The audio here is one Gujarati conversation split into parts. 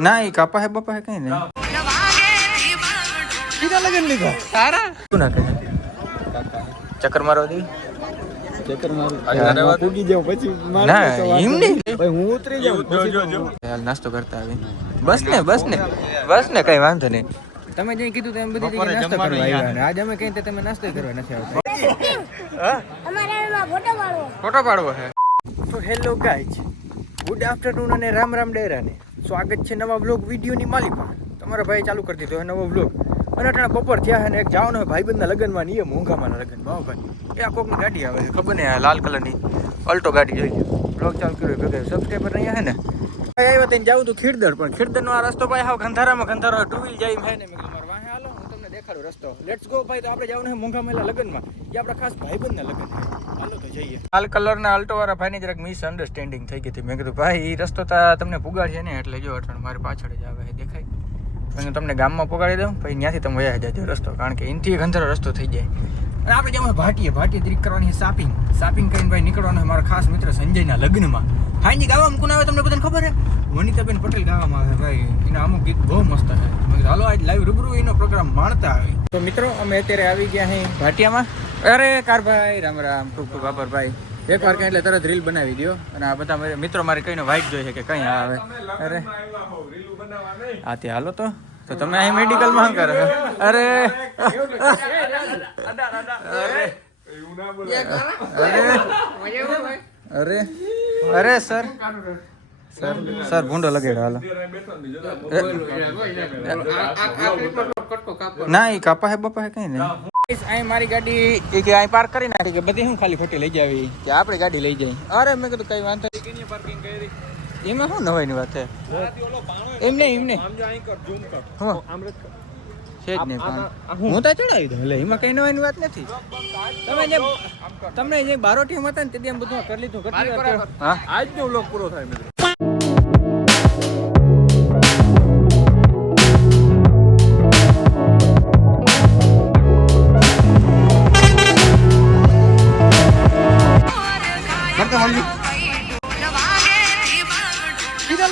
ના એ કાપા હે બાપા હે કઈ નહીં લગન લીધા સારા શું ના કહે ચક્કર મારવા દેવી ચક્કર મારું પૂગી જાવ પછી ના એમ નહીં ભાઈ હું ઉતરી જાઉં નાસ્તો કરતા આવી બસ ને કઈ વાંધો નહીં તમે જે કીધું તેમ બધી જગ્યાએ નાસ્તો કરવા આવ્યા ને આજ અમે કઈ તમે નાસ્તો કરવા નથી આવતા ફોટો પાડવો હે તો હેલો ગાઈઝ ગુડ આફ્ટરનૂન અને રામ રામ ડેરાને સ્વાગત છે નવા વ્લોગ વિડીયોની માલિકા તમારા ભાઈ ચાલુ કરી દીધો નવો વ્લોગ અને અટાણા બપોર થયા અને એક જવાનો ભાઈબંધના લગ્નમાં ને એ મોંઘામાંના લગ્ન ભાઈ એ આ કોકની ગાડી આવે છે ખબર ને લાલ કલરની અલ્ટો ગાડી જોઈ વ્લોગ ચાલુ કર્યો ભેગા સબસ્ક્રાઈબર નહીં હે ને ભાઈ આવ્યો તેને જાઉં તો ખીરદર પણ ખીરદરનો આ રસ્તો ભાઈ હાવ ગંધારો ટુ વ્હીલ જાય હે ને મેં કીધું મારે વાહે હાલો હું તમને દેખાડું રસ્તો લેટ્સ ગો ભાઈ તો આપણે જવાનું છે મોંઘામાંના લગ્નમાં એ આપણા ખાસ ભાઈબંધના લગ્ન હાલો તો જઈએ લાલ કલરના અલ્ટો વાળા ભાઈની જરાક મિસઅન્ડરસ્ટેન્ડિંગ થઈ ગઈ હતી મેં કીધું ભાઈ એ રસ્તો તો તમને પુગાડશે ને એટલે જો અઠવાણ મારી પાછળ જ આવે દેખાય હું તમને ગામમાં પગાડી દઉં પછી ત્યાંથી તમે વયા જજો રસ્તો કારણ કે એનથી ગંધારો રસ્તો થઈ જાય અને આપણે જવાનું ભાટીએ તરીક કરવાની શોપિંગ કરીને ભાઈ નીકળવાનું મારા ખાસ મિત્ર સંજયના લગ્નમાં હાઈની ગાવામાં કોણ આવે તમને બધાને ખબર છે વનિતાબેન પટેલ ગાવામાં આવે ભાઈ એના અમુક ગીત બહુ મસ્ત છે હાલો આજ લાઈવ રૂબરૂ એનો પ્રોગ્રામ માણતા આવે તો મિત્રો અમે અત્યારે આવી ગયા અહીં ભાટિયામાં અરે કારભાઈ રામ રામ ખૂબ આભાર ભાઈ એકવાર કંઈ એટલે તરત રીલ બનાવી દો અને આ બધા મિત્રો મારે કઈને વાઇટ જોઈએ છે કે કંઈ આવે અરે હા ત્યાં હાલો તો તમે અહીં મેડિકલમાં શું કરો અરે અરે સર ભૂંડો લગાડ્યો હાલો ના એ કાપા હે બાપા હે કઈ નહીં અહીં મારી ગાડી કે અહીં પાર્ક કરી નાખી કે બધી હું ખાલી ખોટી લઈ જાવી કે આપણે ગાડી લઈ જઈ અરે મેં કીધું કઈ વાંધો એમાં શું નવાઈની વાત છે એમ નહીં છે જ નહીં હું તો ચડાવી દઉં એટલે એમાં કઈ નવાઈની વાત નથી તમે જે બારોટીમાં હતા ને તેથી બધું કરી લીધું હા આજનો વ્લોગ પૂરો થાય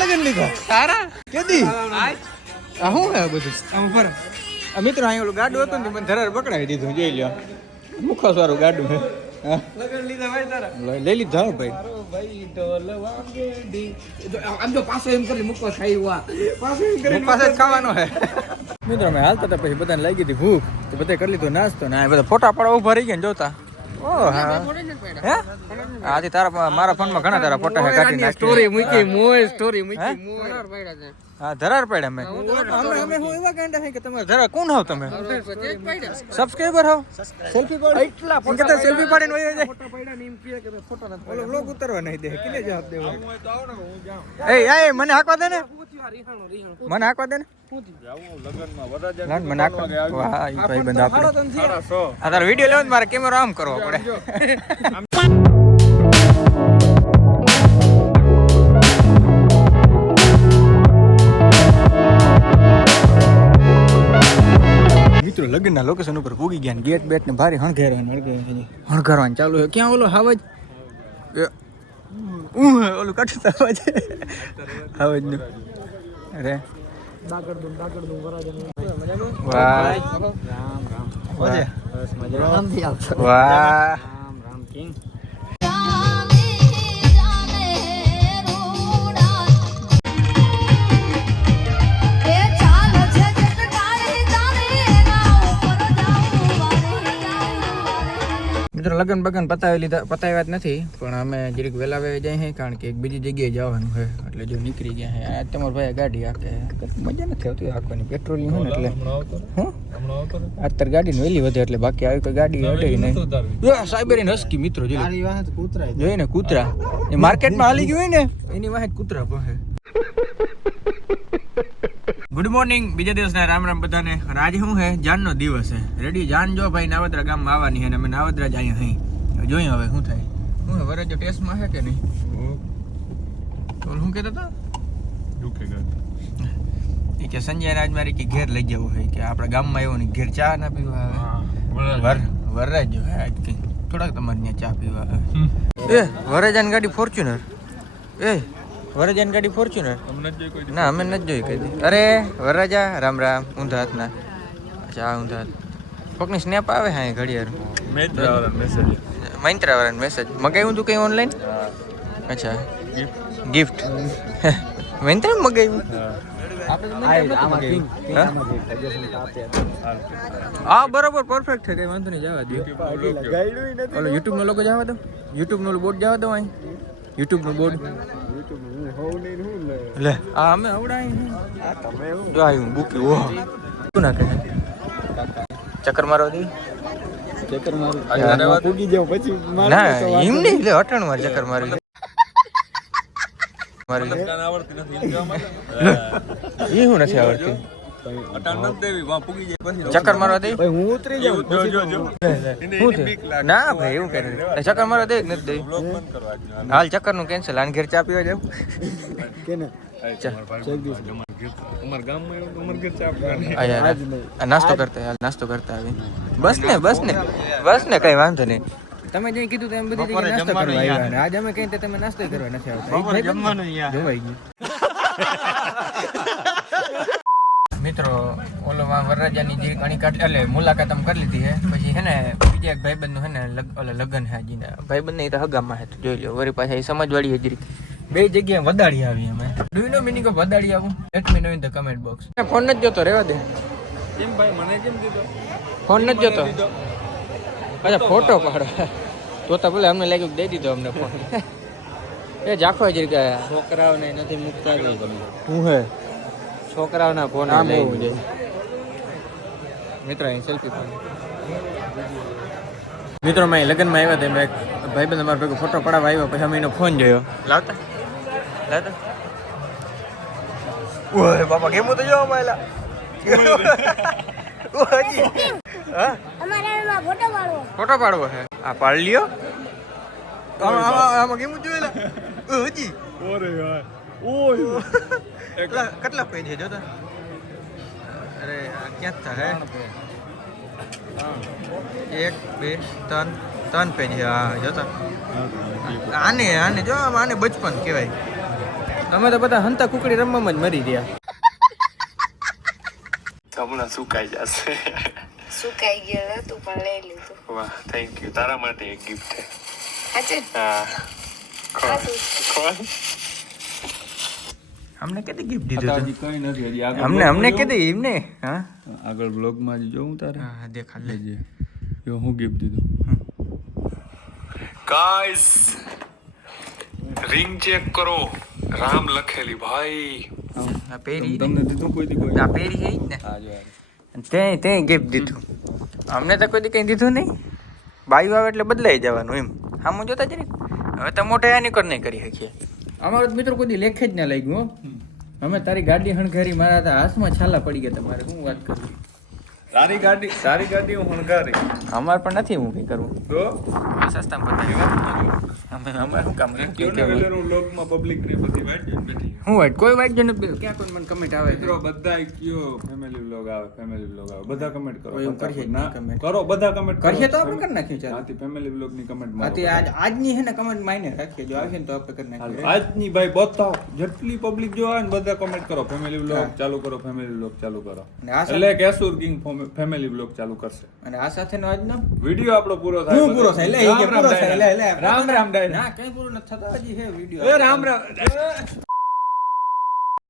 લગન લીધા સારા કેદી આ શું હે બધું મિત્રો અહીં ઓલું ગાડું હતું ને મને ધરાર પકડાવી દીધું જોઈ લ્યો મુખોસ વાળું ગાડું હે લગન લીધા ભાઈ તારા લઈ લીધા ભાઈ આમ તો પાછો એમ કરી મુખોસ ખાઈ ખાવાનો હે મિત્રો મેં હાલતા હતા પછી બધાને લાગી હતી ભૂખ તો બધા કરી લીધો નાસ્તો ને બધા ફોટા પાડવા ઉભા રહી ગયા ને જોતા આજે મારા ફોનમાં ઘણા તારા ફોટા કાઢી નાખી સ્ટોરી મૂકી હા ધરાર પડ્યા મેં અમે હું એવા કાંડા છે કે તમે ધરાર કોણ હોવ તમે સબસ્ક્રાઇબર હોવ સેલ્ફી પાડ એટલા ફોટા સેલ્ફી પાડીને વયો જાય ફોટા પાડ્યા ને એમ કહે કે મેં ફોટો નથી ઓલો વ્લોગ ઉતારવા નહીં દે કિને જવાબ દેવો એ મને હાકવા દે ને મને હાકવા દે ને મને હાકવા વાહ ઈ ભાઈ બંધ આપણે આ તારો વિડિયો લેવો મારે કેમેરો આમ કરવો પડે મિત્રો લગ્નના લોકેશન ઉપર પૂગી ગયા ગેટ બેટ ને ભારે હણગારવાનું ચાલુ છે ક્યાં ઓલો હાવજ ઓલું કટતા અવાજ હાવજનું અરે વાહ કિંગ મિત્રો લગન બગન પતાવ્યા જ નથી પણ અમે જરીક વહેલા આવી જાય કારણ કે એક બીજી જગ્યાએ જવાનું છે એટલે જો નીકળી ગયા છે આ તમારા ભાઈ ગાડી આખે મજા નથી આવતી આખવાની પેટ્રોલની હોય ને એટલે અત્યારે ગાડીની વહેલી વધે એટલે બાકી આવી કોઈ ગાડી અડે નહીં સાયબરીને હસકી મિત્રો જોઈએ ને કૂતરા એ માર્કેટમાં હાલી ગયું હોય ને એની વાહે કૂતરા પાસે ગુડ મોર્નિંગ બીજા દિવસના રામ રામ બધાને આજે શું છે જાનનો દિવસ છે રેડી જાન જો ભાઈ નાવદરા ગામમાં આવવાની છે અને અમે નાવદરા જ અહીંયા અહીં જોઈએ હવે શું થાય શું વરજ ટેસ્ટમાં છે કે નહીં તો શું કહેતા હતા એ કે સંજય આજ મારી કે ઘેર લઈ જવું હોય કે આપણા ગામમાં એવું નહીં ઘેર ચા ના પીવા આવે વરરાજ જો આજ કંઈ થોડાક તમારે ત્યાં ચા પીવા આવે એ વરરાજાની ગાડી ફોર્ચ્યુનર એ વરરાજાની ગાડી ફોર્ચ્યુનર ના અમે નથી જોઈ કદી. અરે વરરાજા રામ રામ ઊંધા હાથના. અચ્છા ઊંધા હાથ કોકની સ્નેપ આવે હા ઘડિયાળ મહિન્દ્રા વાળાનો મેસેજ મગાવ્યું તું કંઈ ઓનલાઈન? અચ્છા ગિફ્ટ મહિન્દ્રા મગાવ્યું? હા બરોબર પરફેક્ટ છે કઈ વાંધો નહીં જવા દો. ઓલો યુટ્યુબ નો લોગો જવા દો. યુટ્યુબ નો બોર્ડ જવા દો અહીં. યુટ્યુબ નો બોર્ડ લે આ અમે આવડાય જો આવ્યું બુકી ઓહ શું નાખે ચક્કર મારો દી ચક્કર મારું પૂગી જાવ પછી ના એમ નહીં લે 98 વાર ચક્કર મારી મારી એ હું નથી આવડતી ચક્કર મારવા દે હું ઉતરી જાઉં ના ભાઈ એવું કઈ નથી ચક્કર મારવા દે નથી દે હાલ ચક્કર નું કેન્સલ આને ઘેર ચા પીવા જાવ નાસ્તો કરતા હાલ નાસ્તો કરતા આવી બસ ને કઈ વાંધો નહીં તમે જે કીધું એમ બધી જગ્યાએ નાસ્તો કરવા આવ્યા આજ અમે કઈ તમે નાસ્તો કરવા નથી આવતા જમવાનું જોવાઈ ગયું મિત્રો ઓલો વરરાજાની જે ઘણી કાઢ એટલે મુલાકાત અમે કરી લીધી છે પછી હે ને બીજા એક ભાઈબંધ નું હે ને ઓલા લગ્ન છે હજી ભાઈબંધ ને તો હગામાં છે જોઈ લો વળી પાછા એ સમજવાળી હજી બે જગ્યાએ વદાડી આવી અમે do you know meaning of વદાડી આવું let me know in the comment box phone નથી જોતો રહેવા દે કેમ ભાઈ મને કેમ દીધો ફોન નથી જોતો અચ્છા ફોટો પાડો તો ભલે અમને લાગ્યું દઈ દીધો અમને ફોન એ જાખો હજી ગયા છોકરાઓને નથી મૂકતા હું હે છોકરાઓના ફોન આમ હોવું જોઈએ મિત્રો અહીં સેલ્ફી ફોન મિત્રો મેં લગ્નમાં આવ્યા હતા મેં ભાઈબંધ અમારા ભેગો ફોટો પડાવવા આવ્યો પછી અમે એનો ફોન જોયો લાવતા ઓય બાપા કેમ તો જોવા મળેલા ફોટો પાડવો હે આ પાડ લ્યો આમાં કેમ જોયેલા હજી કેટલા પેજ છે જોતા અરે ક્યાં થાય 1 2 3 પેજ છે હા જોતા આને જો આને બચપન કહેવાય અમે તો બધા હંતા કુકડી રમવામાં જ મરી ગયા હમણાં સુકાઈ જશે સુકાઈ ગયો તું પણ લઈ લીધું વાહ થેન્ક યુ તારા માટે એક ગિફ્ટ છે આજે હા કોણ અમને કેદી ગિફ્ટ દીધું હજી કઈ નથી હજી આગળ અમને કેદી એમને હા આગળ બ્લોગમાં જ જોઉં તારે હા દેખા લેજે જો હું ગિફ્ટ દીધું ગાઈસ રિંગ ચેક કરો રામ લખેલી ભાઈ આ પેરી તમને દીધું કોઈ દી કોઈ આ પેરી છે ને હા જો તે ગિફ્ટ દીધું અમને તો કોઈ દી કંઈ દીધું નહીં બાયું આવે એટલે બદલાઈ જવાનું એમ આમ જોતા જ નહીં હવે તો મોટા એની કર નહીં કરી શકીએ અમારો તો મિત્રો કોઈ દી લેખે જ ના લાગ્યું અમે તારી ગાડી હણગારી મારા હતા હાથમાં છાલા પડી ગયા તમારે શું વાત કરું તારી ગાડી હું હણગારી અમારે પણ નથી હું કંઈ કરવું તો સસ્તામાં પતાવી અમારે શું કામ હું લોકમાં પબ્લિક ને બધી વાઈટ જોઈને બેઠી હું વાઈટ કોઈ વાઈટ જો નથી ક્યાં કોઈ મને કમેન્ટ આવે મિત્રો બધા કયો ફેમિલી વ્લોગ આવે બધા કમેન્ટ કરો એવું કરીએ જ ના comment. કરો બધા કમેન્ટ કરીએ તો આપણે કરી નાખીએ ચાલો આથી ફેમિલી વ્લોગ ની કમેન્ટ આથી આજની છે ને કમેન્ટ માઈને રાખીએ જો આવશે ને તો આપણે કરી નાખીએ આજની ભાઈ બતાવો જેટલી પબ્લિક જો આવે ને બધા કમેન્ટ કરો ફેમિલી વ્લોગ ચાલુ કરો ફેમિલી વ્લોગ ચાલુ કરો અને આ એટલે કેસુર કિંગ ફેમિલી વ્લોગ ચાલુ કરશે અને આ સાથેનો આજનો વિડિયો આપણો પૂરો થાય હું પૂરો થાય લે એ કે પૂરો થાય લે રામ રામ ડાયરા ના કઈ પૂરો નથી થતો હજી છે વિડિયો રામ રામ